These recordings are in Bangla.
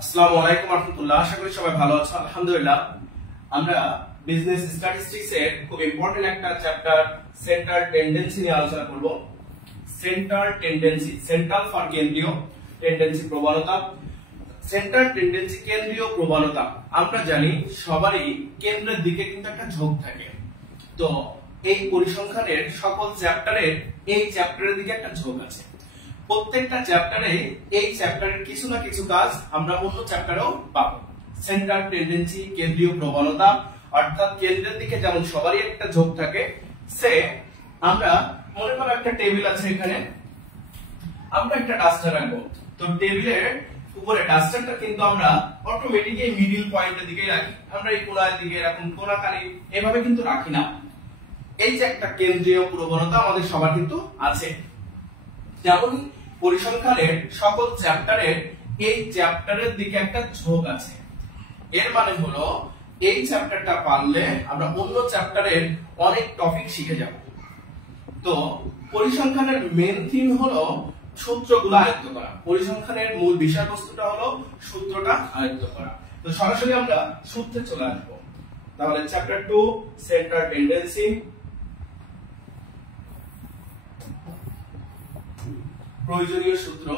আসসালামু আলাইকুম রাহমাতুল্লাহ। আশা করি সবাই ভালো আছো। আলহামদুলিল্লাহ। আমরা বিজনেস স্ট্যাটিস্টিক্স এর খুব ইম্পর্টেন্ট একটা চ্যাপ্টার সেন্ট্রাল টেন্ডেন্সি নিয়ে আলোচনা করব। সেন্ট্রাল টেন্ডেন্সি, সেন্ট্রাল ফর কেন্দ্রীয়, টেন্ডেন্সি প্রবণতা। সেন্ট্রাল টেন্ডেন্সি কেন্দ্রীয় প্রবণতা, আমরা জানি সবারই কেন্দ্রের দিকে কিন্তু একটা ঝোঁক থাকে। তো এই পরিসংখ্যানের সকল চ্যাপ্টারের এই চ্যাপ্টারের দিকে একটা ঝোঁক আছে। প্রত্যেকটা চ্যাপ্টারে এই চ্যাপ্টারের কিছু না কিছু কাজ আমরা অন্য চ্যাপ্টারেও পাবো। সেন্ট্রাল টেন্ডেন্সি, কেন্দ্রীয় প্রবণতা, অর্থাৎ কেন্দ্রের দিকে যেমন সবারই একটা ঝোঁক থাকে, সে আমরা মনে করো একটা টেবিল আছে, এখানে আমরা একটা ডাস্টার রাখবো। তো টেবিলের উপরে ডাস্টারটা কিন্তু আমরা অটোমেটিক্যালি এই মিডল পয়েন্টের দিকে রাখি। আমরা এই কোণার দিকে এরকম কোণাকানি এভাবে কিন্তু রাখি না। এই যে একটা কেন্দ্রীয় প্রবণতা আমাদের সবার কিন্তু আছে। যেমন পরিসংখ্যানের সকল চ্যাপ্টারের এই চ্যাপ্টারের দিকে একটা ঝোঁক আছে। এর মানে হলো এই চ্যাপ্টারটা পারলে আমরা অন্য চ্যাপ্টারের অনেক টপিক শিখে যাব। তো পরিসংখ্যানের মেন থিম হলো সূত্রগুলো আয়ত্ত করা। পরিসংখ্যানের মূল বিষয়বস্তুটা হলো সূত্রটা আয়ত্ত করা। তো সরাসরি আমরা সূত্রে চলে আসবো। তাহলে চ্যাপ্টার 2 সেন্ট্রাল টেন্ডেন্সি। প্রয়োজনীয় সূত্র,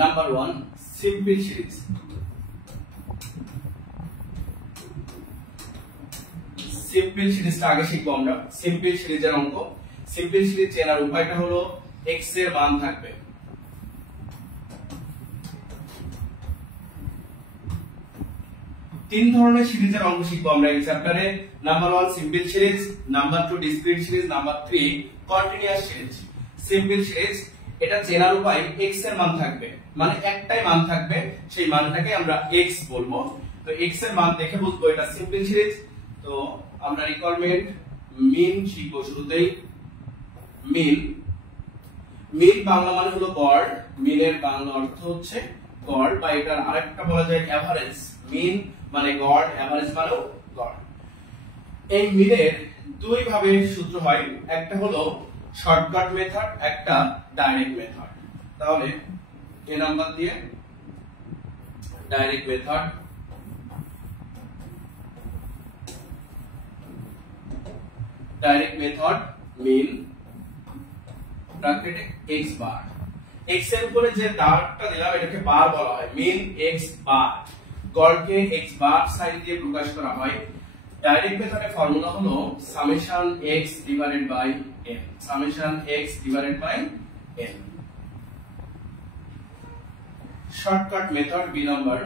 নাম্বার 1 সিম্পল সিরিজ। সিম্পল সিরিজটা আগে শিখবো আমরা। সিম্পল সিরিজের অঙ্ক। সিম্পল সিরিজ চেনার উপায়টা হলো x এর মান থাকবে। তিন ধরনের সিরিজের অঙ্ক শিখবো আমরা এই চ্যাপ্টারে। Number 1 simple series, number 2 discrete series, number 3 continuous series. Simple series এটা চেনার উপায় x এর মান থাকবে, মানে একটাই মান থাকবে, সেই মানটাকে আমরা x বলবো। তো x এর মান দেখে বুঝবো এটা সিম্পল সিরিজ। তো আমরা রিকোয়ারমেন্ট মিন শিখবো শুরুতেই। মিন, মিন বাংলা মানে হলো গড়। মিনের বাংলা অর্থ হচ্ছে গড়, বা এটার আরেকটা বলা যায় এভারেজ। মিন মানে গড়, এভারেজ মানেও গড়। এই মিনের দুই ভাবে সূত্র হয়, একটা হলো শর্টকাট মেথড, একটা ডাইরেক্ট মেথড। তাহলে এ নাম্বার দিয়ে ডাইরেক্ট মেথড। ডাইরেক্ট মেথড মিন ব্র্যাকেটে x বার। x এর উপরে যে দাগটা দিলাম এটাকে বার বলা হয়, মিন x বার। গড়কে x বার সাইন দিয়ে প্রকাশ করা হয়। ডাইরেক্ট মেথডের ফর্মুলা হলো summation x divided by n। Summation x divided by n। Shortcut method B number.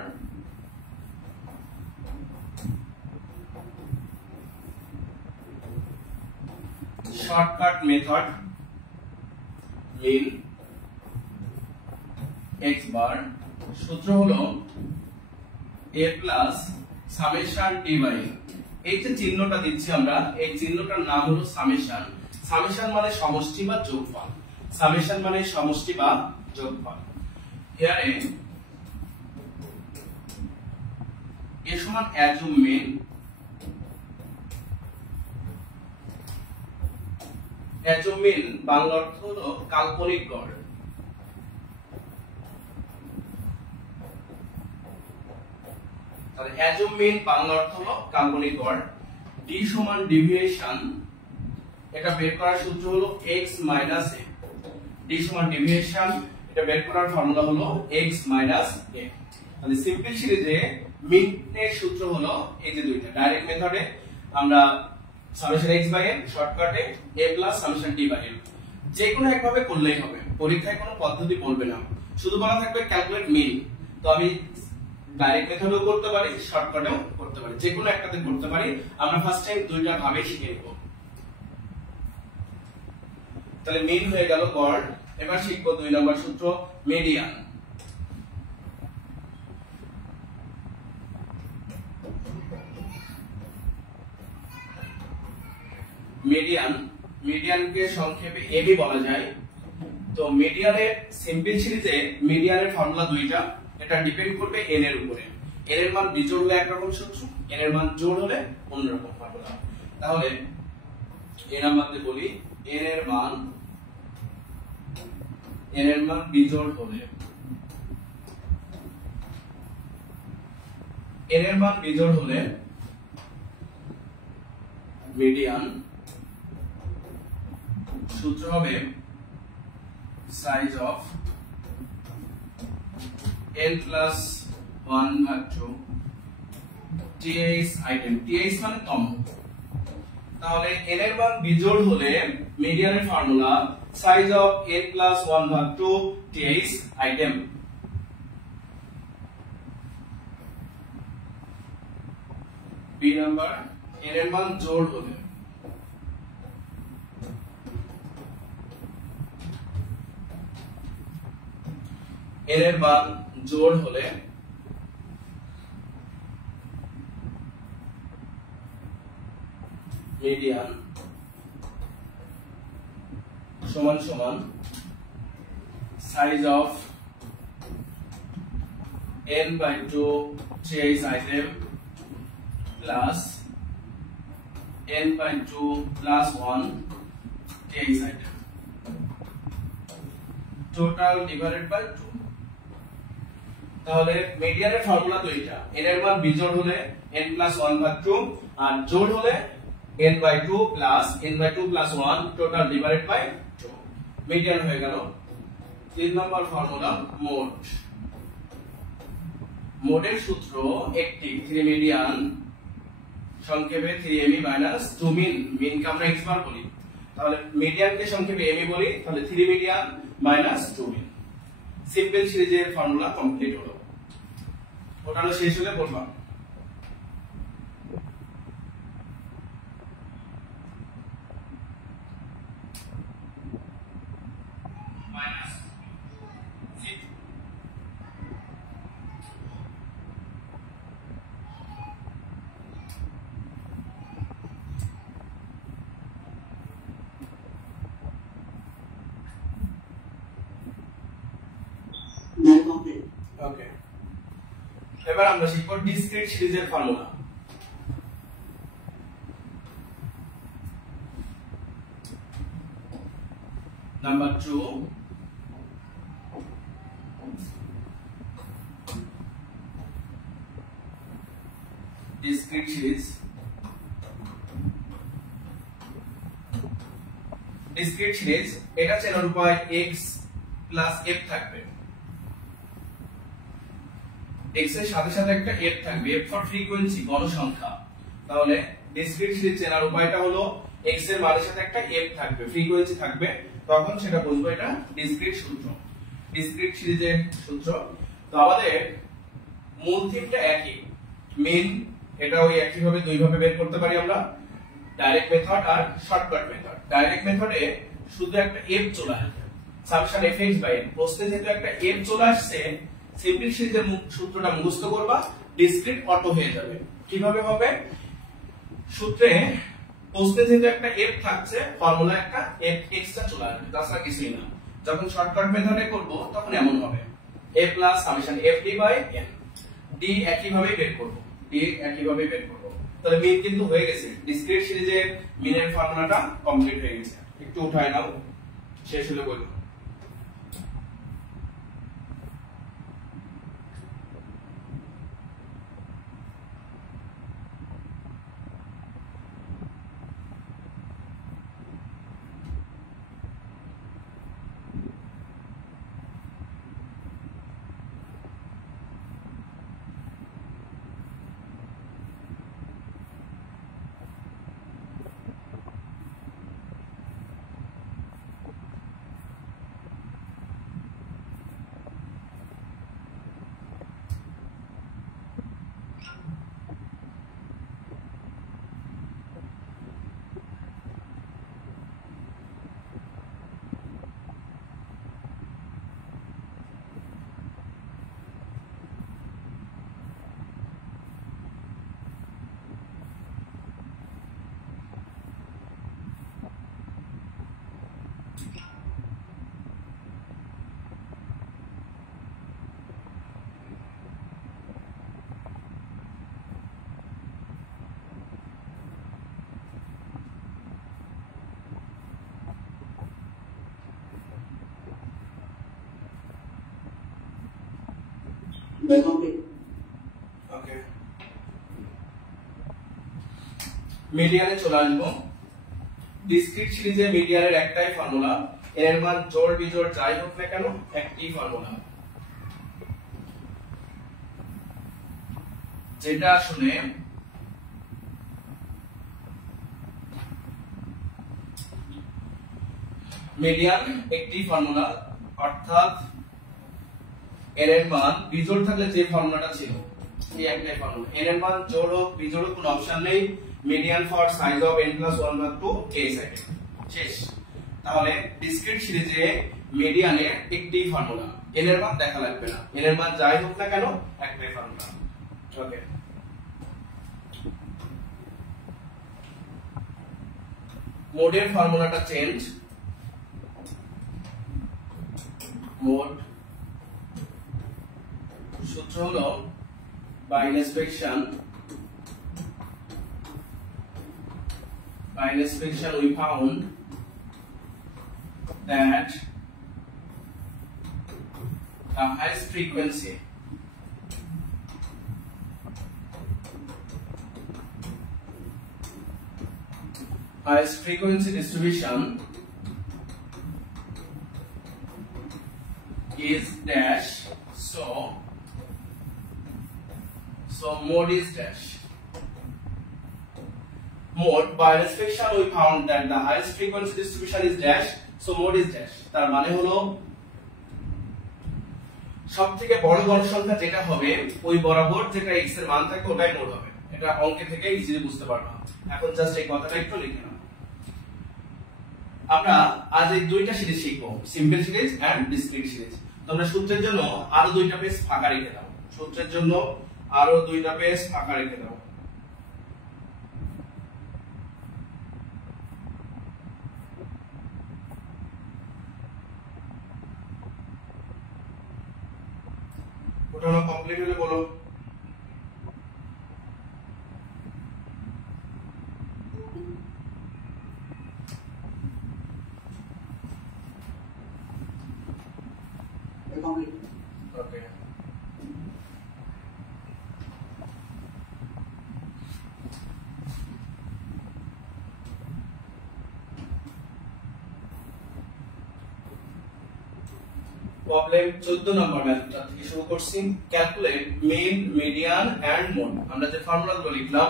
Shortcut method mean x bar. সূত্র হলো a plus summation t by. এই যে চিহ্নটা দিচ্ছি আমরা, এই চিহ্নটার নাম হলো সামেশন। সামেশন মানে সমষ্টি বা যোগফল। সামেশন মানে সমষ্টি বা যোগফল। হিয়ারে a সমান অ্যাজুম মিন। অ্যাজুম মিন বাংলা অর্থ হলো কাল্পনিক গড়। তাহলে অ্যাজুম মিন বাংলা অর্থ হলো কাল্পনিক গড়। d সমান ডেভিয়েশন, এটা বের করার সূত্র হলো x মাইনাস a। d সমান ডেভিয়েশন, এটা বের করার ফর্মুলা হলো x মাইনাস a। তাহলে সিম্পল সিরিজে মিনের সূত্র হলো এই যে দুইটা। ডাইরেক্ট মেথডে আমরা সামেশন x বাই n, শর্টকাটে a plus summation t by n। যে কোনো একভাবে করলেই হবে, পরীক্ষায় কোনো পদ্ধতি বলবে না, শুধু বলা থাকবে ক্যালকুলেট মিন। তো আমি ডাইরেক্ট মেথডেও করতে পারি, শর্টকাটেও করতে পারি, যে কোনো একটাতে করতে পারি। আমরা ফার্স্ট টাইম দুইটা ভাবে শিখে নেব। তাহলে মিন হয়ে গেল গড়। এবার শিখবো 2 নম্বর সূত্র মিডিয়ান। মিডিয়ান, মিডিয়ানকে সংক্ষেপে এবি বলা যায়। তো মিডিয়ানের সিম্পল সিরিজে মিডিয়ানের ফর্মুলা দুইটা, এটা ডিপেন্ড করবে n এর উপরে। n এর মান বিজোড় হলে একরকম সূত্র, n এর মান জোড় হলে অন্যরকম ফর্মুলা। তাহলে এই নাম্বারতে বলি n এর মান বিজোড় হলে মিডিয়ান সূত্র হবে size of n plus 1/2 th item, th মানে তম। তাহলে n এর মান বিজোড় হলে মিডিয়ানের formula size of n plus 1/2 th item. B number n এর মান জোড় হলে n এর মান জোড় হলে মিডিয়ান সমান সমান size of n/2 th item plus n/2 plus 1 th item total divided by 2। তাহলে মিডিয়ানের ফর্মুলা তো এটা, n এর মান বিজোড় হলে n plus 1/2 আর জোড় হলে n/2 plus 1 total divided by 2। Median হয়ে গেল। 3 নম্বর ফর্মুলা মোড। মোডের সূত্র একটি 3 মিডিয়ান সংক্ষেপে 3me মাইনাস 2 মিন, মিনকে আমরা x বার বলি, তাহলে মিডিয়ানকে সংক্ষেপে me বলি, তাহলে 3 মিডিয়ান মাইনাস 2 মিন। সিম্পল সিরিজের ফর্মুলা কমপ্লিট হলো। ওটানো শেষ হলে বলবা মাইনাস ওকে। এবার আমরা শিখব ডিসক্রিট সিরিজের formula. Number 2 discrete series. Discrete series এটা চেনার উপায় x প্লাস f থাকবে, x এর সাথে সাথে একটা f থাকবে, f ফর ফ্রিকোয়েন্সি গণসংখ্যা। তাহলে ডিসক্রিট সিরিজ চেনার উপায়টা হলো x এর মানের সাথে একটা f থাকবে, ফ্রিকোয়েন্সি থাকবে, তখন সেটা বুঝবো এটা ডিসক্রিট সূত্র, ডিসক্রিট সিরিজের সূত্র। তো আমাদের মূল থিমটা একই, মেইন এটা ওই একই ভাবে দুই ভাবে বের করতে পারি আমরা, ডাইরেক্ট মেথড আর শর্টকাট মেথড। ডাইরেক্ট মেথডে শুধু একটা f চলে আসবে, সামেশন fx/n, প্রশ্নে যেহেতু একটা f চলে আসছে, সিম্পল সিরিজের সূত্রটা মুখস্থ করবা, ডিসক্রিট অটো হয়ে যাবে। কিভাবে হবে? সূত্রে প্রশ্নে যেহেতু একটা f থাকছে, ফর্মুলা একটা f এক্সট্রা চলে আসবে, তাছাড়া কিছুই না। যখন শর্টকাট মেথডে করব তখন এমন হবে a plus summation fd/n, d একই ভাবে বের করব, d একই ভাবে বের করব। তাহলে মিন কিন্তু হয়ে গেছে, ডিসক্রিট সিরিজের মিনের ফর্মুলাটা কমপ্লিট হয়ে গেছে। একটু উঠায় নাও, শেষ হলে বলবো। ওকে, মিডিয়ানে চলে আসবো। ডিসক্রিট সিরিজে মিডিয়ানের একটাই ফর্মুলা, এর মান জোড় বিজোড় যাই হোক না কেন একই ফর্মুলা, যেটা আসলে মিডিয়ান একটি ফর্মুলা, অর্থাৎ এর মান বিজোড় থাকলে যে ফর্মুলাটা ছিল এই একটাই ফর্মুলা, এর মান জোড় হোক বিজোড় হোক কোনো অপশন নেই, median for size of n + 1/2 k side শেষ। তাহলে ডিসক্রিট সিরিজে মিডিয়ানের একটি ফর্মুলা, n এর মান দেখা লাগবে না, n এর মান যাই হোক না কেন একটাই ফর্মুলা। ওকে, মোডের ফর্মুলাটা চেঞ্জ, মোড সূত্র হলো by inspection we found that the highest frequency distribution is dash, so mode is dash. Mode by inspection we found that the highest frequency distribution is dash, so mode is dash. তার মানে হলো সবথেকে বড় গণসংখ্যা যেটা হবে ওই বরাবর যেটা x এর মান থাকবে ওটাই মোড হবে। এটা অঙ্কে থেকে ইজিলি বুঝতে পারবা। এখন জাস্ট এই কথাটা একটু লিখে নাও। আমরা আজ এই দুইটা সিরিজ শিখবো, simple series and discrete series. তোমরা সূত্রের জন্য আরো দুইটা পেজ ফাঁকা রেখে দাও, সূত্রের জন্য আরো দুইটা পেজ ফাঁকা রেখে দাও। ওঠানো কমপ্লিট হলে বলো। ওকে, প্রবলেম 14 নম্বর ম্যাথটা থেকে শুরু করছি। Calculate mean, median and mode. আমরা যে ফর্মুলাগুলো লিখলাম,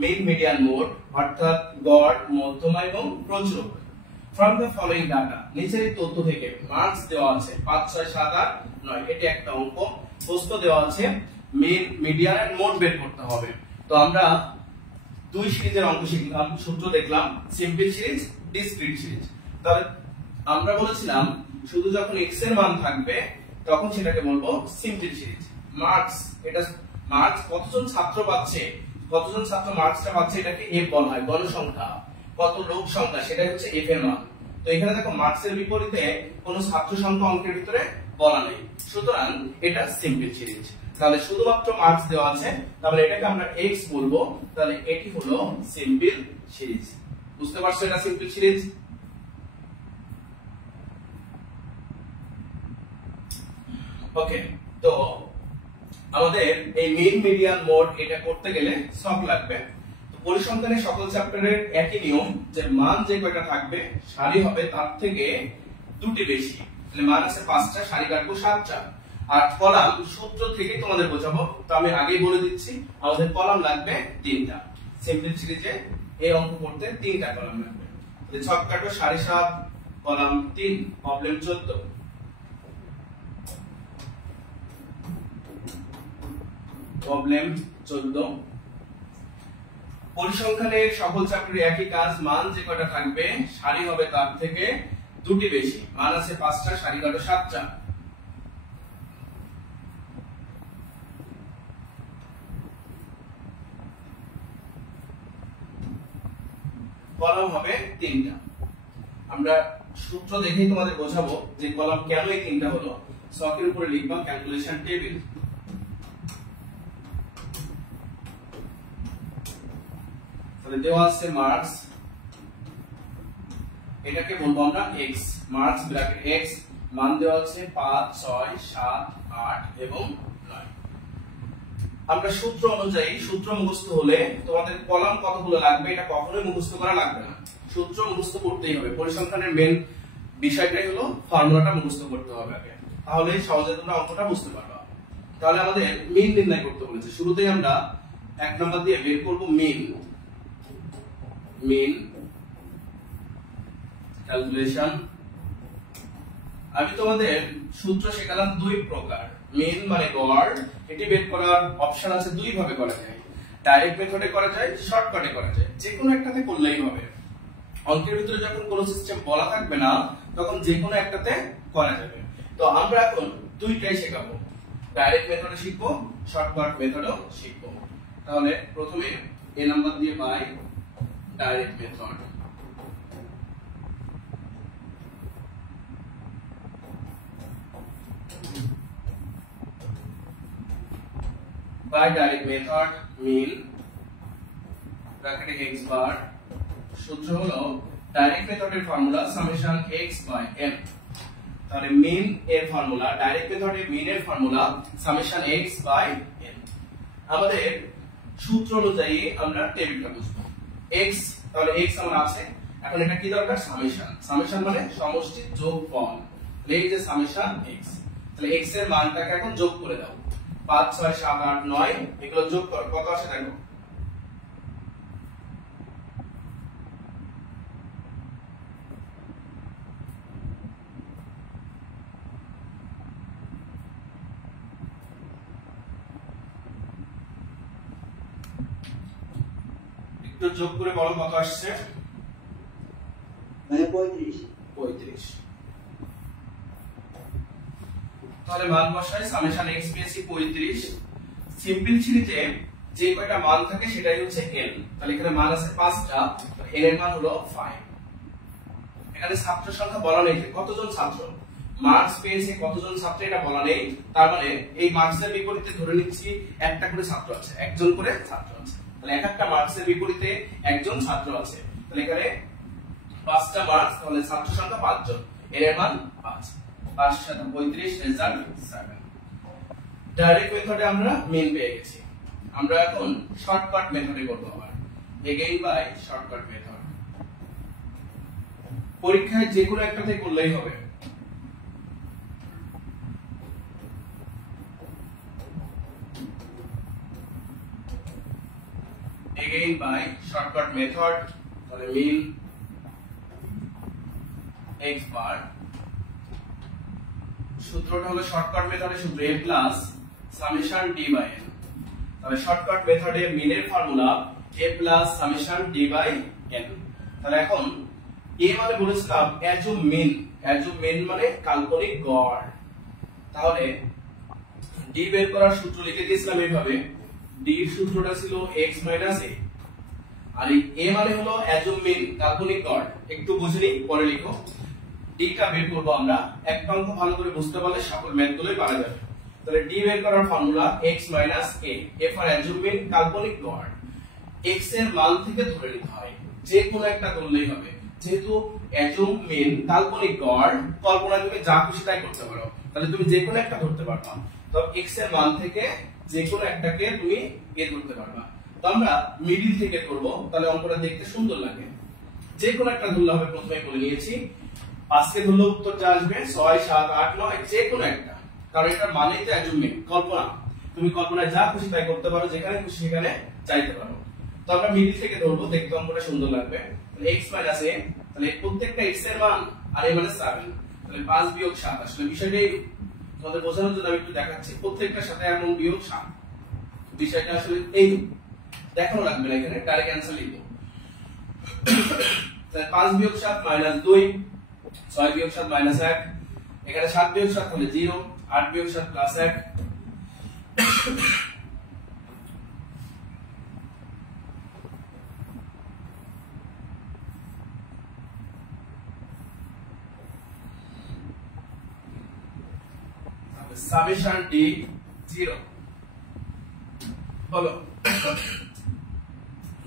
মিন, মিডিয়ান, মোড অর্থাৎ গড়, মধ্যমা এবং প্রচুরক। ফ্রম দ্য ফলোইং ডাটা, নিচের এই তথ্য থেকে মার্কস দেওয়া আছে 5 6 7 8 9, এটি একটা অঙ্ক। প্রশ্ন দেওয়া আছে মিন, মিডিয়ান এন্ড মোড বের করতে হবে। তো আমরা দুই সিরিজের অঙ্ক শিখলাম, সূত্র দেখলাম, সিম্পল সিরিজ, ডিসক্রিট সিরিজ। তাহলে আমরা বলেছিলাম শুধু যখন x এর মান থাকবে তখন সেটাকে বলবো সিম্পল সিরিজ। মার্কস, এটা মার্কস কতজন ছাত্র পাচ্ছে, কতজন ছাত্র মার্কসটা পাচ্ছে এটাকে f বলা হয়, গণসংখ্যা, কত লোক সংখ্যা সেটাই হচ্ছে f এর মান। তো এখানে দেখো মার্কসের বিপরীতে কোনো ছাত্র সংখ্যা অঙ্কের ভিতরে বলা নেই, সুতরাং এটা সিম্পল সিরিজ। তাহলে শুধুমাত্র মার্কস দেওয়া আছে, তাহলে এটাকে আমরা x বলবো, তাহলে এটি হলো সিম্পল সিরিজ। বুঝতে পারছো এটা সিম্পল সিরিজ? ওকে, তো আমাদের এই মিন, মিডিয়ান, মোড এটা করতে গেলে সব লাগবে। তো পরিসংখ্যানের সকল চ্যাপ্টারের একই নিয়ম যে মান যে কয়টা থাকবে সারি হবে তার থেকে দুটি বেশি। তাহলে মান আছে 5টা, সারি কাটবো 7টা। আর কলাম সূত্র থেকে তোমাদের বোঝাবো, তো আমি আগেই বলে দিচ্ছি আমাদের কলাম লাগবে 3টা। সিম্পল সিরিজে এই অঙ্ক করতে 3টা কলাম লাগবে। তাহলে ছক কাটো, সারি 7, কলাম 3, প্রবলেম 14। প্রবলেম 14, পরিসংখ্যানের সকল চ্যাপ্টারে একই কাজ, মান যে কয়টা থাকবে সারি হবে তার থেকে দুটি বেশি। মান আছে 5টা, সারি কাটো 7টা। কলাম হবে 3টা। আমরা সূত্র দেখেই তোমাদের বোঝাবো যে কলাম কেন এই 3টা হলো। ছকের উপরে লিখবা ক্যালকুলেশন টেবিল। তাহলে দেওয়া আছে মার্কস, এটাকে বলবো আমরা x, মার্কস ব্র্যাকেট x, মান দেওয়া আছে 5 6 7 8 এবং 9। আমরা সূত্র অনুযায়ী সূত্র মুখস্থ হলে তোমাদের কলাম কতগুলো লাগবে এটা কখনোই মুখস্থ করা লাগবে না, সূত্র মুখস্থ করতেই হবে। পরিসংখ্যানের মেন বিষয়টাই হলো ফর্মুলাটা মুখস্থ করতে হবে আগে, তাহলে সহজে তোমরা অঙ্কটা বুঝতে পারবে। তাহলে আমাদের মিন নির্ণয় করতে বলেছে, শুরুতেই আমরা 1 নাম্বার দিয়ে বের করব মিন। মিন ক্যালকুলেশন। আমি তোমাদের সূত্র শেখালাম 2 প্রকার। মিন মানে গড়, এটি বের করার অপশন আছে 2 ভাবে করা যায়, ডাইরেক্ট মেথডে করা যায়, শর্টকাটে করা যায়, যে কোনো একটাতে করলেই হবে। অঙ্কের ভিতরে যখন কোনো সিস্টেম বলা থাকবে না তখন যে কোনো একটাতে করা যাবে। তো আমরা এখন দুইটাই শেখাবো, ডাইরেক্ট মেথডে শিখবো, শর্টকাট মেথডও শিখবো। তাহলে প্রথমে এ নাম্বার দিয়ে পাই direct method. by direct method mean ব্র্যাকেটে x বার। সূত্র হলো ডাইরেক্ট মেথডের formula summation x by m। তাহলে মিন এর ফর্মুলা, ডাইরেক্ট মেথডে মিন এর formula summation x by m। আমাদের সূত্র অনুযায়ী আমরা টেবিলটা বুঝবো। x, তাহলে x আমার আছে, এখন এটা কি দরকার? সামেশন। সামেশন মানে সমষ্টি যোগফল, এই যে সামেশন x। তাহলে x এর মানটাকে এখন যোগ করে দাও, 5 6 7 8 9 এগুলো যোগ কর, কত আসে দেখো। একটু যোগ করে বলো কত আসছে। 35। তাহলে মান বসাই, সামেশন x পেয়েছি 35। সিম্পল সিরিজে যে কয়টা মান থাকে সেটাই হচ্ছে n। তাহলে এখানে মান আছে 5টা, n এর মান হলো 5। এখানে ছাত্র সংখ্যা বলা নেই কতজন ছাত্র, মার্কস পেয়েছে কতজন ছাত্র এটা বলা নেই। তার মানে এই মার্কসের বিপরীতে ধরে নিচ্ছি একটা করে ছাত্র আছে, একজন করে ছাত্র আছে। তাহলে এক একটা মার্কসের বিপরীতে একজন ছাত্র আছে, তাহলে এখানে 5টা মার্কস, তাহলে ছাত্র সংখ্যা 5 জন, n এর মান 5। 5 7 35, রেজাল্ট 7। ডাইরেক্ট মেথডে আমরা মিন পেয়ে গেছি। আমরা এখন শর্টকাট মেথডে করব আবার, এগেইন বাই শর্টকাট মেথড। পরীক্ষায় যে কোনো একটাতে করলেই হবে। এগেইন বাই শর্টকাট মেথড, তাহলে মিন x বার। সূত্রটা হলো শর্টকাট মেথডের সূত্র a plus summation d by n। তাহলে শর্টকাট মেথডে মিনের formula a plus summation d by n। তাহলে এখন a মানে বলেছিলাম অ্যাজুম মিন, অ্যাজুম মিন মানে কাল্পনিক গড়। তাহলে d বের করার সূত্র লিখে দিয়েছিলাম এইভাবে, d এর সূত্রটা ছিল x a, আর এই a মানে হলো অ্যাজুম মিন কাল্পনিক গড়। একটু বুঝে নিই, পরে লিখো। d টা বের করব আমরা, একটা অঙ্ক ভালো করে বুঝতে পারলে সকল ম্যাথগুলোই পারা যাবে। তাহলে d বের করার formula x a, a for assume mean কাল্পনিক গড়। x এর মান থেকে ধরে নিতে হয়, যে কোনো একটা ধরলেই হবে। যেহেতু অ্যাজুম মিন কাল্পনিক গড়, কল্পনা তুমি যা খুশি তাই করতে পারো, তাহলে তুমি যে কোনো একটা ধরতে পারবা। তো x এর মান থেকে যে কোনো একটাকে তুমি ধরতে পারবা। তো আমরা মিডল থেকে করব, তাহলে অঙ্কটা দেখতে সুন্দর লাগে। যে কোনো একটা ধরলে হবে, প্রথমে বলে নিয়েছি। আজকে ধরলে উত্তর যা আসবে 6 7 8 9, যে কোনো একটা, কারণ এটা মানেই তো অ্যাজুম মিন, কল্পনা। তুমি কল্পনায় যা খুশি তাই করতে পারো, যেখানে খুশি সেখানে চাইতে পারো। তো আমরা মিডল থেকে ধরবো, দেখতে অঙ্কটা সুন্দর লাগবে। তাহলে x a, তাহলে প্রত্যেকটা x এর মান, আর এই মানে 7, তাহলে 5 বিয়োগ 7। আসলে বিষয়টাই তোমাদের বোঝানোর জন্য আমি একটু দেখাচ্ছি, প্রত্যেকটার সাথে এমন বিয়োগ 7। বিষয়টা আসলে এই দেখানো লাগবে না, এখানে ডাইরেক্ট অ্যানসার লিখবো। তাহলে 5 বিয়োগ 7 -2, 6 বিয়োগ 7 -1, এখানে 7 বিয়োগ 7 হলে 0, 8 বিয়োগ 7 +1। সামেশন d 0 বলো।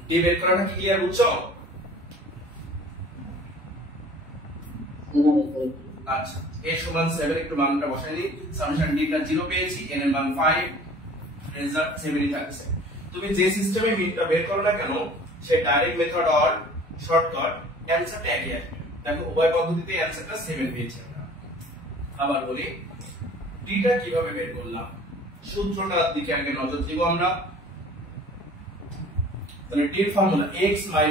d বের করাটা কি ক্লিয়ার বুঝছো? আচ্ছা, a সমান 7, একটু মানটা বসাই দিই। সামেশন d টা 0 পেয়েছি, n এর মান 5। রেজাল্ট 7ই থাকছে। তুমি যে সিস্টেমে মিনটা বের করো না কেন, সে ডাইরেক্ট মেথড অর শর্টকাট অ্যানসারটা একই আসবে। দেখো উভয় পদ্ধতিতে অ্যানসারটা 7 পেয়েছি আমরা। আবার বলি টিটা কিভাবে বের করলাম, সূত্রটার দিকে আগে নজর দিব আমরা। তাহলে টির ফর্মুলা x - a,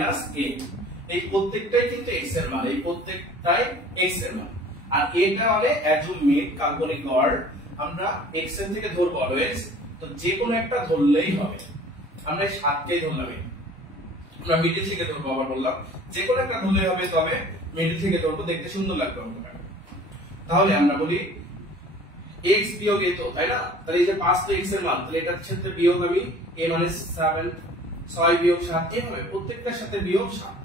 এই প্রত্যেকটাই কিন্তু x এর মান, এই প্রত্যেকটাই x এর মান। আর এটা হলে অ্যাজুম মিড কাল্পনিক গড়, আমরা x এর থেকে ধরব অলওয়েজ, তো যে কোনো একটা ধরলেই হবে। আমরা 7 কেই ধরলাম, আমরা মিডল থেকে ধরবো, আবার বললাম যে কোনো একটা ধরলেই হবে, তবে মিডল থেকে ধরবো, দেখতে সুন্দর লাগবে অঙ্কটা। তাহলে আমরা বলি x বিয়োগ a, তো তাই না, তাহলে এই যে 5 তো x এর মান, তাহলে এটার ক্ষেত্রে বিয়োগ আমি a মানে 7, 6 বিয়োগ 7, এভাবে প্রত্যেকটার সাথে বিয়োগ 7।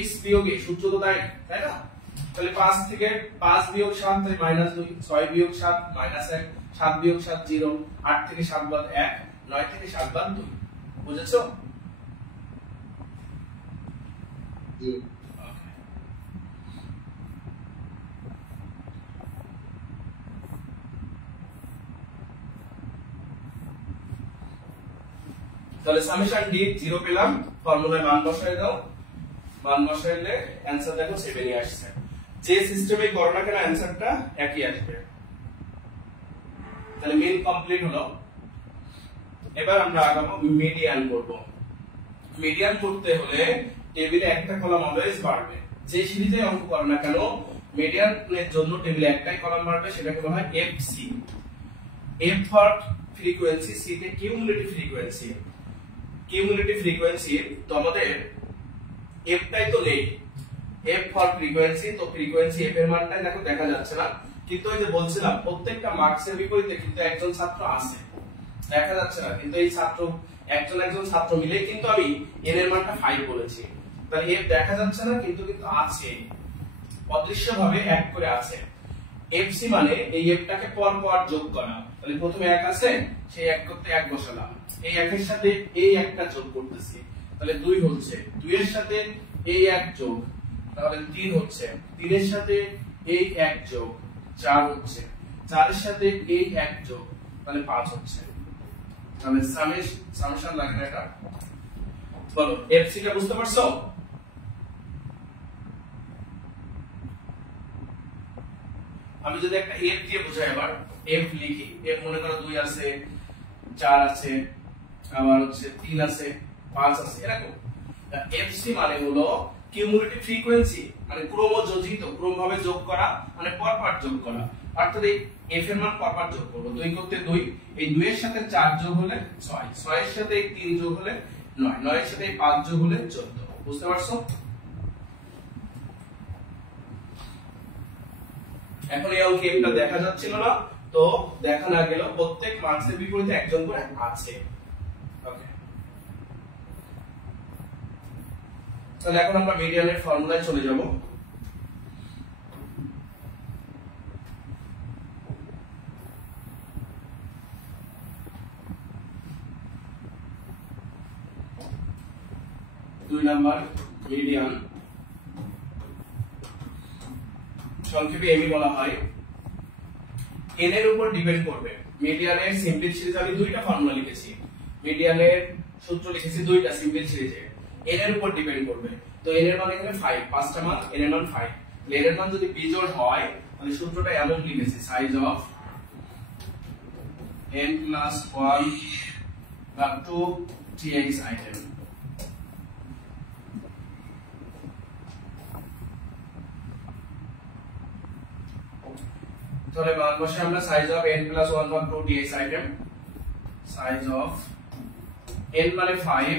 x বিয়োগ a সূত্র তো তাই না, তাহলে 5 থেকে 5 বিয়োগ 7 তাই -2, 6 বিয়োগ 7 -1, 7 বিয়োগ 7 0, 8 থেকে 7 বাদ 1, 9 থেকে 7 বাদ 2। বুঝেছো? জি। তাহলে সামেশন d 0 পেলাম, ফর্মুলায় মান বসায় দাও, মান বসাইলে অ্যানসার দেখো 7ই আসছে। যে সিস্টেমে করো না কেন অ্যানসারটা একই আসবে। তাহলে মেইন কমপ্লিট হলো। এবার আমরা আগাবো মিডিয়ান করব। মিডিয়ান করতে হলে টেবিলে একটা কলাম অলওয়েজ বাড়বে। যে সিরিজে অঙ্ক করো না কেন মিডিয়ানের জন্য টেবিলে একটাই কলাম বাড়বে, সেটাকে বলা হয় FC. F for frequency, C তে কিউমুলেটিভ ফ্রিকোয়েন্সি। কিউমুলেটিভ ফ্রিকোয়েন্সি তো আমাদের এফটাই তো নেই, এফ ফর ফ্রিকোয়েন্সি, তো ফ্রিকোয়েন্সি এফ এর মানটাই দেখো দেখা যাচ্ছে না, কিন্তু ওই যে বলছিলাম প্রত্যেকটা মার্কসের বিপরীতে কিন্তু একজন ছাত্র আছে, দেখা যাচ্ছে না, কিন্তু এই ছাত্র একজন ছাত্র মিলে কিন্তু আমি এন এর মানটা 5 বলেছি। তাহলে এফ দেখা যাচ্ছে না, কিন্তু আছে, অদৃশ্যভাবে এক করে আছে। এফসি মানে এই এফটাকে পর পর যোগ করা। তাহলে প্রথমে 1 আছে, সেই 1 করতে 1 বসালাম, এই 1 এর সাথে এই একটা যোগ করতেছি, তাহলে 2 হচ্ছে, 2 এর সাথে এই 1 যোগ, তাহলে 3 হচ্ছে, 3 এর সাথে এই 1 যোগ 4 হচ্ছে, 4 এর সাথে এই 1 যোগ, তাহলে 5 হচ্ছে। তাহলে সামেশন লাগে না এটা? বলো এফসি টা বুঝতে পারছো? আমি যদি একটা এফ দিয়ে বুঝাই, আবার এফ লিখি, এফ মনে করো 2 আছে, 4 আছে, আবার হচ্ছে 3 আছে, 5 আছে, এরকম। এফসি মানে হলো কিউমুলেটিভ ফ্রিকোয়েন্সি, মানে ক্রমযোজিত, ক্রমভাবে যোগ করা, মানে পরপর যোগ করা। অর্থাৎ এই এফ এর মান পরপর যোগ করব, 2 করতে 2, এই 2 এর সাথে 4 যোগ হলে 6, 6 এর সাথে 3 যোগ হলে 9, 9 এর সাথে 5 যোগ হলে 14। বুঝতে পারছো? এখন এই অঙ্কে এটা দেখা যাচ্ছিল না, তো দেখা না গেল প্রত্যেক মার্কসের বিপরীতে একজন করে আছে। ওকে, তাহলে এখন আমরা মিডিয়ানের ফর্মুলায় চলে যাব। দুই নাম্বার মিডিয়ান, সংক্ষেপে এমই বলা হয়। এন এর উপর ডিপেন্ড করবে। মিডিয়ানের সিম্পল সিরিজ আমি দুইটা ফর্মুলা লিখেছি, মিডিয়ানের সূত্র লিখেছি দুইটা সিম্পল সিরিজে, এন এর উপর ডিপেন্ড করবে। তো এন এর মান এখানে 5, পাঁচটা মান, এন এর মান 5, এন এর মান যদি বিজোড় হয় তাহলে সূত্রটা এমন লিখেছি, সাইজ অফ n plus 1 বা 2 tx আইটেম। তাহলে মান বসে আমরা সাইজ অফ n plus 1 বা 2 tx item, size of n মানে 5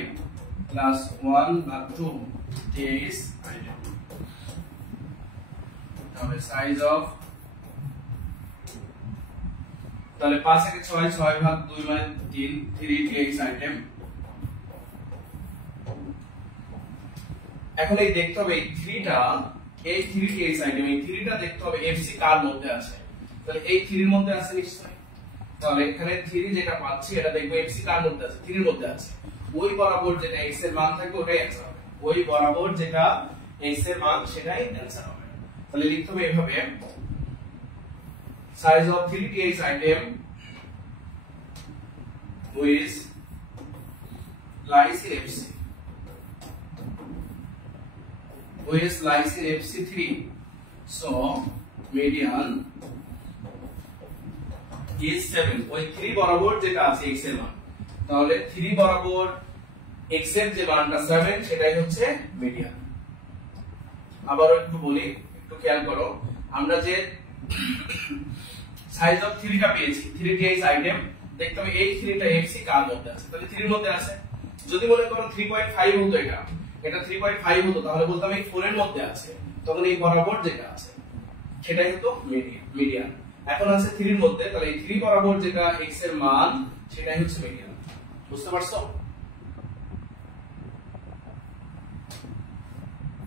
plus 1 বা 2 tx আইটেম, তাহলে সাইজ অফ, তাহলে 5 থেকে 6, 6 ভাগ 2 মানে 3, 3 tx আইটেম। এখন এই দেখতে হবে এই 3টা, এই 3 tx আইটেম, এই 3টা দেখতে হবে এফসি কার মধ্যে আছে। তাহলে এই 3 এর মধ্যে আছে নিশ্চয়ই, তাহলে এখানে 3 যেটা পাচ্ছি এটা দেখবো এফসি কার মধ্যে আছে, 3 এর মধ্যে আছে। ওই বরাবর যেটা x এর মান থাকবে ওটাই অ্যানসার হবে, ওই বরাবর যেটা x এর মান সেটাই অ্যানসার হবে। তাহলে লিখতে হবে এভাবে, size of 3 tx item which lies in FC, which lies in FC3. So median is 7. ওই 3 বরাবর যেটা আছে x এর মান, তাহলে 3 বরাবর x এর যে মানটা 7 সেটাই হচ্ছে মিডিয়ান। আবার একটু বলি, একটু খেয়াল করো, আমরা যে সাইজ অফ 3 টা পেয়েছি, 3 টি আইটেম, দেখতে হবে এই 3 টা FC কার মধ্যে আছে, তাহলে 3 এর মধ্যে আছে। যদি মনে করো 3.5 হতো, এটা 3.5 হতো, তাহলে বলতাম এই 4 এর মধ্যে আছে, তখন এই বরাবর যেটা আছে সেটাই হতো মিডিয়ান। এখন আছে 3 এর মধ্যে, তাহলে এই 3 বরাবর যেটা x এর মান সেটাই হচ্ছে মিডিয়ান। বুঝতে পারছো?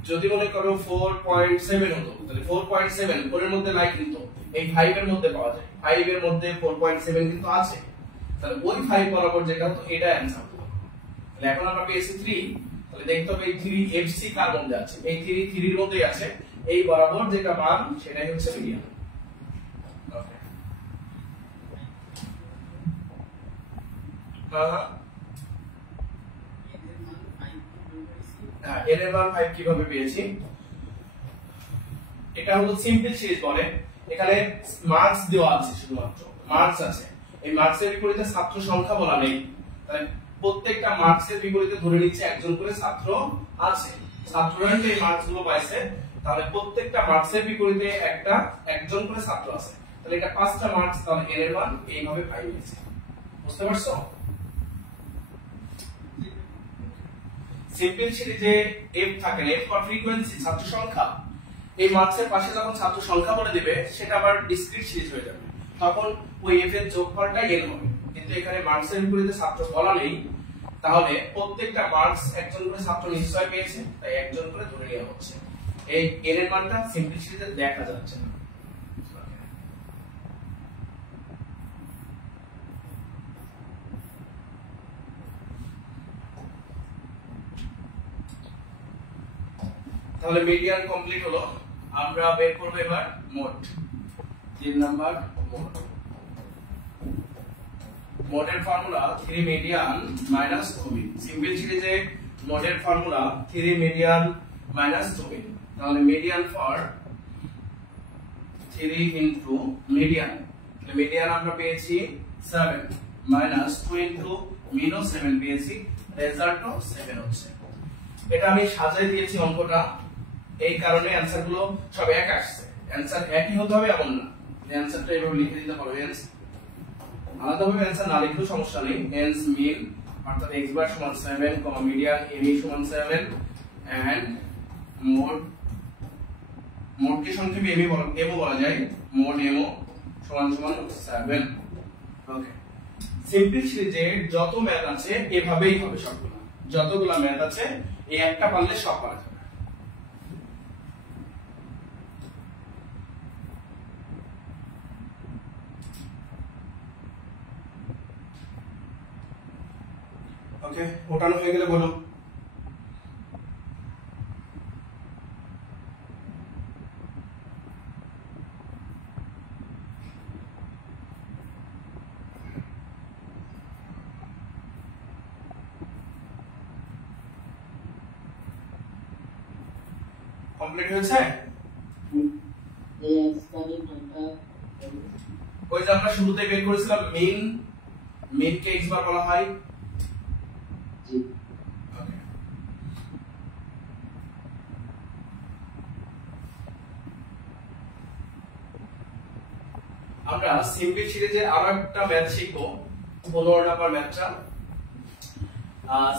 যদি মনে করো 4.7 হতো, তাহলে 4.7 4 এর মধ্যে নাই, কিন্তু এই 5 এর মধ্যে পাওয়া যায়, 5 এর মধ্যে 4.7 কিন্তু আছে, তাহলে ওই 5 বরাবর যেটা হতো এটা অ্যানসার হতো। তাহলে এখন আমরা পেয়েছি 3, তাহলে দেখতে হবে এই 3 FC কার মধ্যে আছে, এই 3 এর মধ্যেই আছে, এই বরাবর যেটা মান সেটাই হচ্ছে মিডিয়ান। ওকে, হ্যাঁ, এর মান 5 কিভাবে পেয়েছি? এটা হলো সিম্পল সিরিজ বলে, এখানে মার্কস দেওয়া আছে, শুধুমাত্র মার্কস আছে, এই মার্কসের বিপরীতে ছাত্র সংখ্যা বলা নেই, তাহলে প্রত্যেকটা মার্কসের বিপরীতে ধরে নিচ্ছে একজন করে ছাত্র আছে, ছাত্ররা যে মার্কস গুলো পাইছে, তাহলে প্রত্যেকটা মার্কসের বিপরীতে একজন করে ছাত্র আছে, তাহলে এটা 5টা মার্কস, তাহলে এর মান এইভাবে 5 হয়েছে। বুঝতে পারছো? সিম্পল সিরিজে f থাকে না, f ফর ফ্রিকোয়েন্সি, ছাত্র সংখ্যা, এই মার্কসের পাশে যখন ছাত্র সংখ্যা বলে দিবে সেটা আবার ডিসক্রিট সিরিজ হয়ে যাবে, তখন ওই f এর যোগফলটা n হবে, কিন্তু এখানে মার্কসের বিপরীতে ছাত্র বলা নেই, তাহলে প্রত্যেকটা মার্কস একজন করে ছাত্র নিশ্চয় পেয়েছে, তাই একজন করে ধরে নেওয়া হচ্ছে। এই n এর মানটা সিম্পল সিরিজে দেখা যাচ্ছে না। তাহলে মিডিয়ান কমপ্লিট হলো, আমরা বের করব এবার মোড। 3 নাম্বার মোড, মোডের ফর্মুলা 3 মিডিয়ান মাইনাস 2 মিন। সিম্পল সিরিজে মোডের ফর্মুলা 3 মিডিয়ান মাইনাস 2 মিন, তাহলে median for 3 into median, median আমরা পেয়েছি 7 মাইনাস 2 ইনটু মিনও 7 পেয়েছি, রেজাল্টও 7 হচ্ছে। এটা আমি সাজিয়ে দিয়েছি অঙ্কটা, এই কারণে অ্যানসার গুলো সব এক আসছে, অ্যানসার একই হতে হবে এমন না, অ্যানসারটা এভাবে লিখে দিতে পারো, হেন্স আলাদাভাবে অ্যানসার না লিখলেও সমস্যা নেই, হেন্স মিন অর্থাৎ x বার সমান 7, মিডিয়ান m সমান 7 এন্ড মোডকে সংক্ষেপে m বলা যায়, মোড m সমান সমান 7। ওকে, সিম্পল সিরিজে যত ম্যাথ আছে এভাবেই হবে সবগুলো, যতগুলো ম্যাথ আছে এই একটা পারলে সব পারা যাবে। ওকে, ওটানো হয়ে গেলে বলো। কমপ্লিট হয়েছে? ওই যে আমরা শুরুতে বের করেছিলাম মিন কে x বার বলা হয়, আমরা সিম্পল সিরিজের আরো একটা ম্যাথ শিখবো, 15 নাম্বার ম্যাথটা।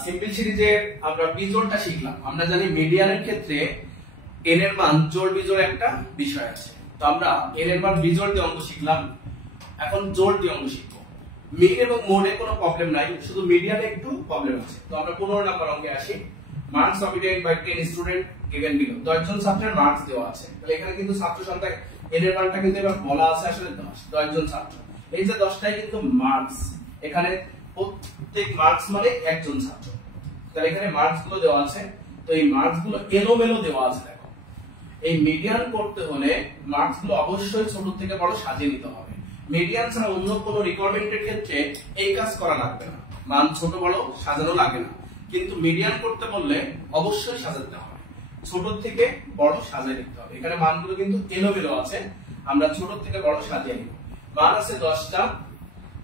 সিম্পল সিরিজে আমরা বিজোড়টা শিখলাম, আমরা জানি মিডিয়ানের ক্ষেত্রে n এর মান জোড় বিজোড় একটা বিষয় আছে, তো আমরা n এর মান বিজোড় দিয়ে অঙ্ক শিখলাম, এখন জোড় দিয়ে অঙ্ক শিখবো। মিন এবং মোডে কোনো প্রবলেম নাই, শুধু মিডিয়ানে একটু প্রবলেম আছে। তো আমরা 15 নাম্বার অঙ্কে আসি। Marks obtained by 10 student given below, 10 জন ছাত্রের মার্কস দেওয়া আছে, তাহলে এখানে কিন্তু ছাত্র সংখ্যা n এর মানটা কিন্তু এবার বলা আছে আসলে 10 জন ছাত্র, এই যে 10টাই কিন্তু মার্কস, এখানে প্রত্যেক মার্কস মানে একজন ছাত্র, তাহলে এখানে মার্কস গুলো দেওয়া আছে, তো এই মার্কস গুলো এলোমেলো দেওয়া আছে। দেখো, এই মিডিয়ান করতে হলে মার্কস গুলো অবশ্যই ছোট থেকে বড় সাজিয়ে নিতে হবে, মিডিয়ান ছাড়া অন্য কোনো রিকোয়ারমেন্টের ক্ষেত্রে এই কাজ করা লাগবে না, মান ছোট বড় সাজানো লাগে না। কিন্তু মিডিয়ান করতে বললে অবশ্যই সাজাতে হবে, ছোট থেকে বড় সাজিয়ে নিতে হবে। এখানে মানগুলো কিন্তু এলোমেলো আছে, আমরা ছোট থেকে বড় সাজিয়ে নিব। মান আছে 10টা,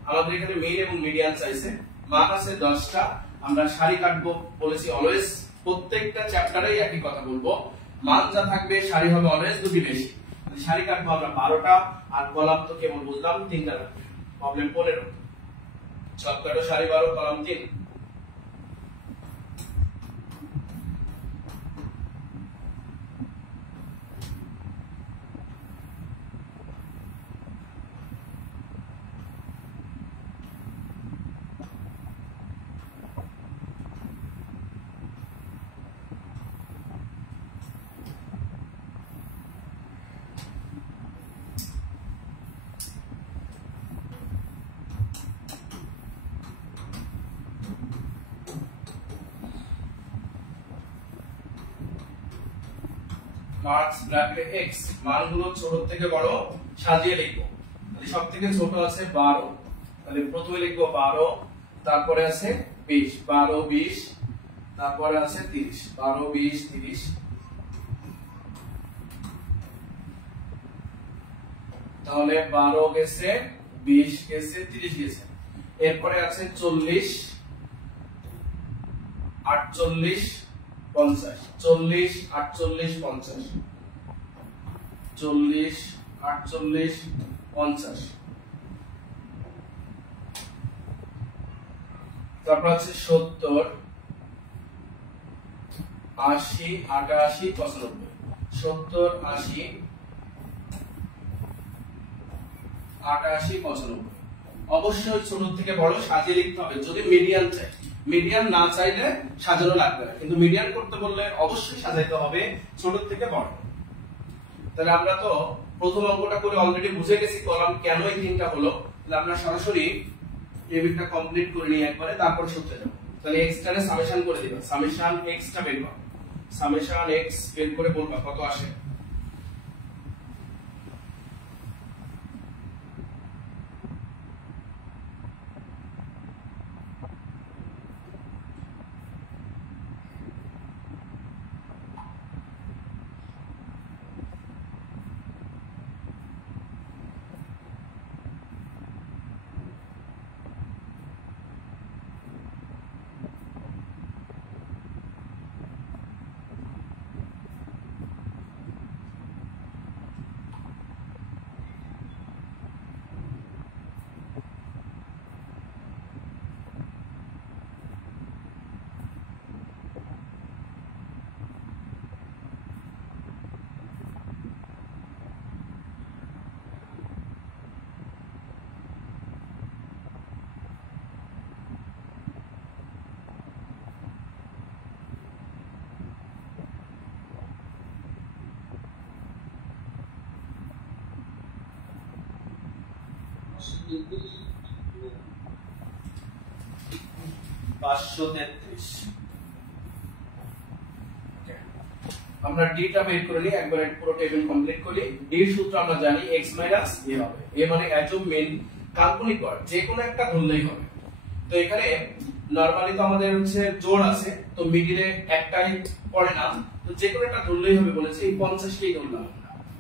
আমাদের এখানে মিড এবং মিডিয়ান চাইছে। মান আছে 10টা, আমরা সারি কাটবো বলেছি অলওয়েজ, প্রত্যেকটা চ্যাপ্টারেই একই কথা বলবো, মান যা থাকবে সারি হবে অলওয়েজ দুটি বেশি। সারি কাটবো আমরা 12টা, আর কলাম তো কেবল বুঝলাম 3টা রাখবো। প্রবলেম 15, সব কাটো সারি 12 কলাম 3। মার্কস ব্র্যাকেটে x, মানগুলো ছোট থেকে বড় সাজিয়ে লিখবো। তাহলে সবথেকে ছোট আছে 12, তাহলে প্রথমে লিখবো 12, তারপরে আছে 20, 12 20, তারপরে আছে 30, 12 20 30, তাহলে 12 গেছে 20 গেছে 30 গেছে। এরপরে আছে 40 48 50, 40 48 50, 40 48 50, তারপর আছে 70 80 88 95, 70 80 88 95। অবশ্যই ছোট থেকে বড় সাজিয়ে লিখতে হবে যদি মিডিয়ান চাই, মিডিয়ান না চাইলে সাজানো লাগবে না, কিন্তু মিডিয়ান করতে বললে অবশ্যই সাজাইতে হবে ছোট থেকে বড়। তাহলে আমরা তো প্রথম অঙ্কটা করে অলরেডি বুঝে গেছি কলাম কেন এই 3টা হলো। তাহলে আমরা সরাসরি টেবিলটা কমপ্লিট করে নিয়ে একবারে তারপর সূত্রে যাব। তাহলে x টারে সামেশন করে দিবা, সামেশন x টা বের করো, সামেশন x বের করে বলবা কত আসে। আমরা d টা বের করে নিই, একবার পুরো টেবিল কমপ্লিট করি। d এর সূত্র আমরা জানি x - a হবে, a মানে অ্যাজুমিন কাল্পনিক গড়, যে কোনো একটা ধরলেই হবে। তো এখানে নরমালি তো আমাদের হচ্ছে জোড় আছে, তো মিডিলে একটাই পড়ে না, তো যে কোনো একটা ধরলেই হবে বলেছি, এই 50 টাই ধরলাম,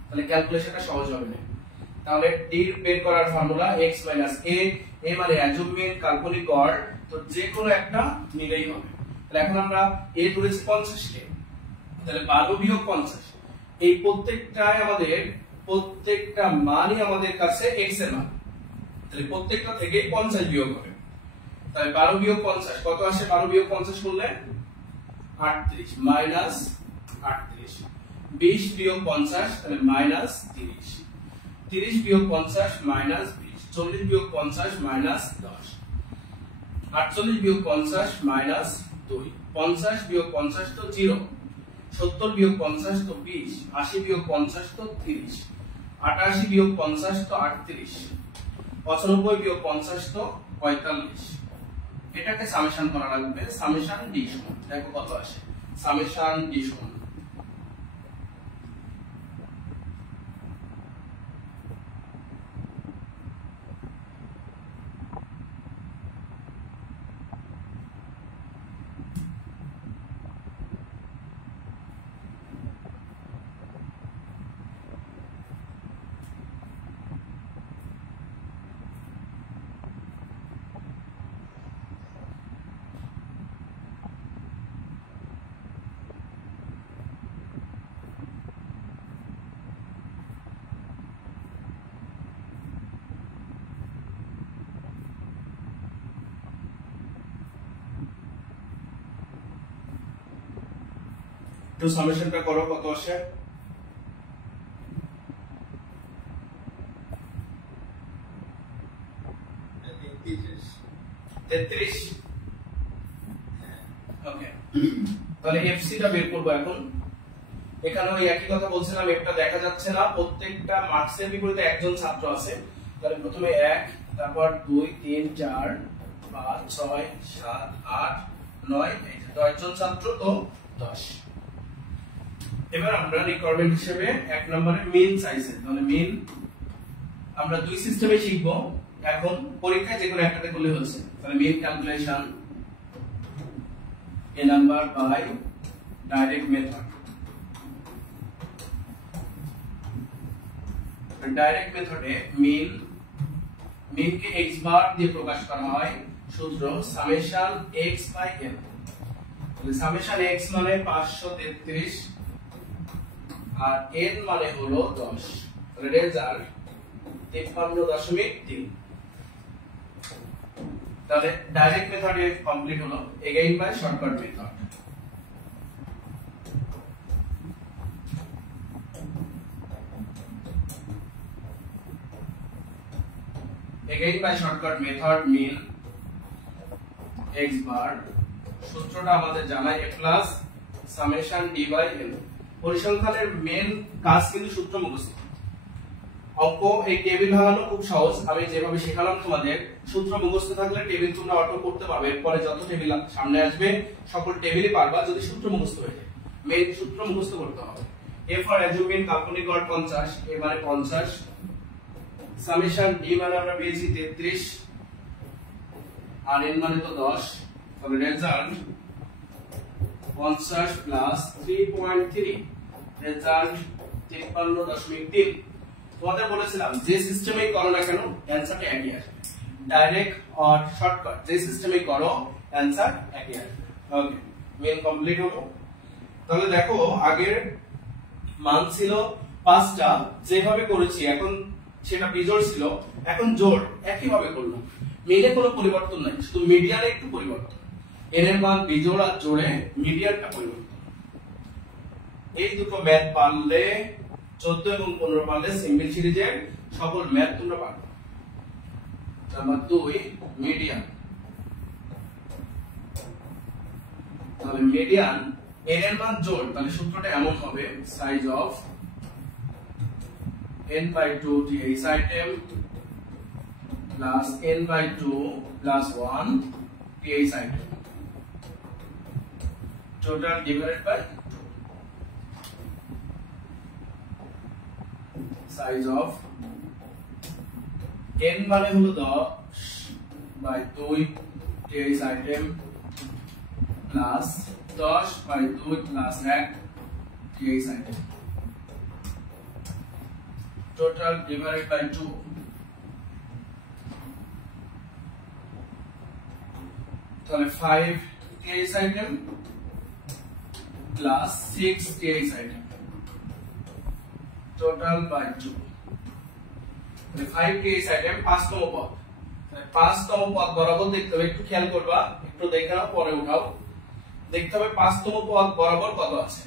তাহলে ক্যালকুলেশনটা সহজ হবে না। তাহলে d বের করার ফর্মুলা x - a, a মানে অ্যাজুমিন কাল্পনিক গড়, তো যে কোনো একটা নিলেই হবে। তাহলে এখন আমরা a ধরেছি 50 কে, তাহলে 12 বিয়োগ 50, এই প্রত্যেকটাই আমাদের প্রত্যেকটা মানই আমাদের কাছে x এর মান, তাহলে প্রত্যেকটা থেকে 50 বিয়োগ হবে। তাহলে 12 বিয়োগ 50 কত আসে, 12 বিয়োগ 50 করলে 38 মাইনাস 38, 20 বিয়োগ 50 তাহলে মাইনাস 30, 30 বিয়োগ 50 মাইনাস 20, 40 বিয়োগ 50 মাইনাস 10, 48 বিয়োগ 50 মাইনাস 2, 50 বিয়োগ 50 তো 0, 70 বিয়োগ 50 তো 20, 80 বিয়োগ 50 তো 30, 88 বিয়োগ 50 তো 38, 95 বিয়োগ 50 তো 45। এটাকে সামেশন করা লাগবে, সামেশন d সমান, দেখো কত আসে, সামেশন d সমান একটু সামেশনটা করো, কত আসে? 33। ওকে, তাহলে এফসিটা বের করব এখন। এখানে ওই একই কথা বলছিলাম, এটা দেখা যাচ্ছে না, প্রত্যেকটা মার্কসের বিপরীতে একজন ছাত্র আছে। তাহলে প্রথমে 1, তারপর 2 3 4 5 6 7 8 9, এই যে 10 জন ছাত্র, তো 10। এবার আমরা রিকোয়ারমেন্ট হিসেবে 1 নম্বরে মিন চাইছে। তাহলে মিন আমরা দুই সিস্টেমে শিখব, এখন পরীক্ষায় যে কোনো একটাতে করলে হচ্ছে। তাহলে mean calculation A number by direct method. Direct মেথডে মিনকে x বার দিয়ে প্রকাশ করা হয়, সূত্র সামেশন x বাই n। তাহলে সামেশন x মানে 533 আর n মানে হলো 10। তাহলে রেজাল্ট 53.3। তাহলে ডাইরেক্ট মেথডে কমপ্লিট হলো। Again by shortcut method. Again by shortcut method mean x bar, সূত্রটা আমাদের জানা a plus summation d by n। পরিসংখ্যানের মেন কাজ কিন্তু সূত্র মুখস্থ। অঙ্ক এই টেবিল ভাঙানো খুব সহজ, আমি যেভাবে শেখালাম তোমাদের, সূত্র মুখস্থ থাকলে টেবিল তোমরা অটো করতে পারবে। এরপরে যত টেবিল সামনে আসবে সকল টেবিলই পারবা যদি সূত্র মুখস্থ হয়ে যায়। মেন সূত্র মুখস্থ করতে হবে। a for assuming কাল্পনিক গড় 50, a মানে 50, সামেশন d মানে আমরা পেয়েছি 33 আর n মানে তো 10। তাহলে রেজাল্ট 50 প্লাস 3.3, রেজাল্ট 53.3। তোমাদের বলেছিলাম যে সিস্টেমেই করো না কেন অ্যানসারটা একই আসবে, ডাইরেক্ট আর শর্টকাট যে সিস্টেমেই করো অ্যানসার একই আসবে। ওকে, মেন কমপ্লিট হলো। তাহলে দেখো আগের মান ছিল 5টা, যেভাবে করেছি এখন সেটা বিজোড় ছিল, এখন জোড় একই ভাবে করলাম। মিলে কোনো পরিবর্তন নাই, শুধু মিডিয়ানে একটু পরিবর্তন। এর মান বিজোড় আর জোড়ে মিডিয়ানটা পরিবর্তন। এই দুটো ম্যাথ পারলে 14 এবং 15 পারলে সিম্পল সিরিজের সকল ম্যাথ তোমরা পারবে। Number 2 median. তাহলে মিডিয়ান এর মান জোড়, তাহলে সূত্রটা এমন হবে size of n by 2 th item plus n by 2 plus 1 th item total divided by 2, size of n মানে হলো 10 by 2 th item plus 10 by 2 plus 1 th item total divided by 2। তাহলে 5 th item plus 6 th item total by 2। তাহলে 5 th item 5তম পদ, তাহলে 5তম পদ বরাবর দেখতে হবে, একটু খেয়াল করবা, একটু দেখে নাও পরে উঠাও। দেখতে হবে 5তম পদ বরাবর কত আছে।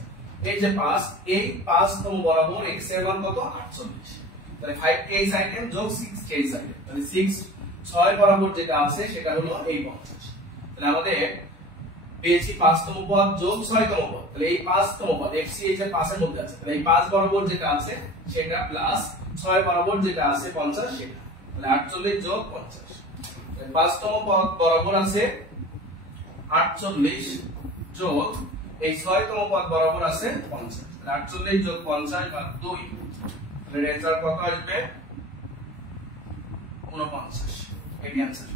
এই যে 5, এই 5তম বরাবর x এর মান কত 48। তাহলে 5 th item যোগ 6 th item, তাহলে 6 বরাবর যেটা আছে সেটা হলো এই 50। তাহলে আমাদের পেয়েছি 5তম পদ যোগ 6তম পদ, তাহলে এই 5তম পদ fc এই যে 5 এর মধ্যে আছে, তাহলে এই 5 বরাবর যেটা আছে সেটা প্লাস 6 বরাবর যেটা আছে 50 সেটা, তাহলে 48 যোগ 50। তাহলে 5তম পদ বরাবর আছে 48 যোগ এই 6তম পদ বরাবর আছে 50, তাহলে 48 যোগ 50 ভাগ 2, তাহলে রেজাল্ট কত আসবে 49। এটি आंसर।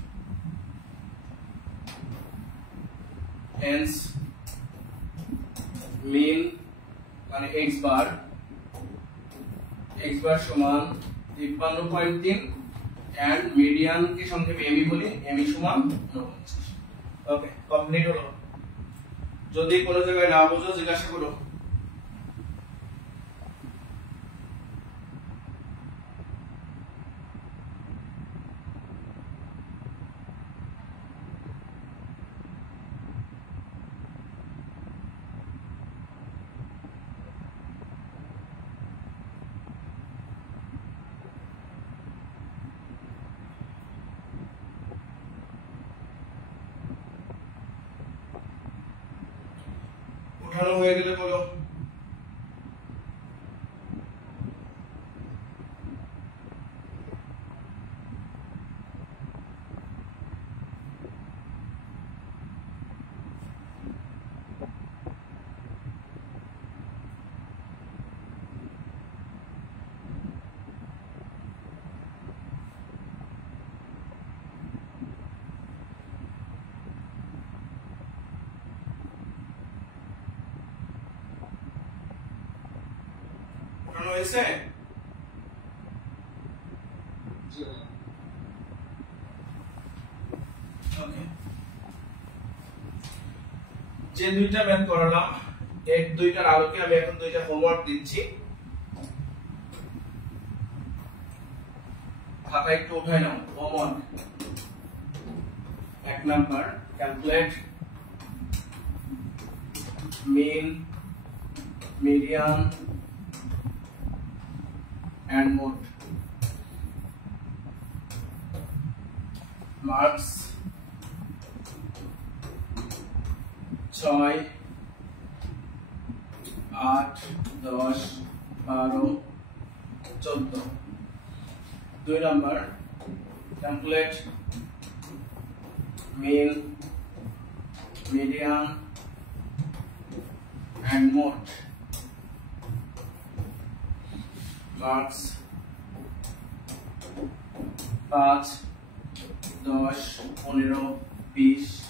Hence mean মানে x বার সমান 53.3 and median কে সংক্ষেপে me বলি, me সমান 49। ওকে, কমপ্লিট হলো। যদি কোনো জায়গায় না বুঝো জিজ্ঞাসা করো। উঠানো হয়ে গেলে বলো। হয়েছে যে দুইটা ম্যাথ করালাম এর দুইটার আলোকে আমি এখন দুইটা হোমওয়ার্ক দিচ্ছি, খাতা একটু উঠাই নাও। Homework 1 number, calculate mean, median and mode. Marks 6, 8, 10, 12, 14. 2 number, calculate mean, median and mode. Marks 5, 10, 15, 20,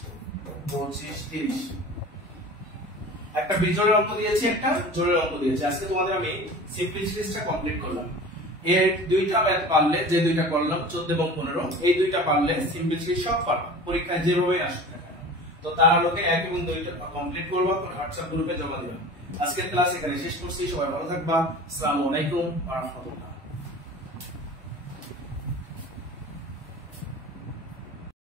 25, 30. একটা বিজোড়ের অঙ্ক দিয়েছি, একটা জোড়ের অঙ্ক দিয়েছি। আজকে তোমাদের আমি সিম্পলিসিটিসটা কমপ্লিট করলাম। এর দুইটা ম্যাথ পারলে, যে দুইটা করলাম 14 এবং 15, এই দুইটা পারলে সিম্পলিসিটি সব পারবা, পরীক্ষায় যেভাবে আসুক না কেন। তো তার আলোকে 1 এবং 2টা কমপ্লিট করবা, হোয়াটসঅ্যাপ গ্রুপে জমা দিবা। আজকের ক্লাস এখানে শেষ করছি। সবাই ভালো থাকবা। আসসালামু আলাইকুম ওয়া রাহমাতুল্লাহ।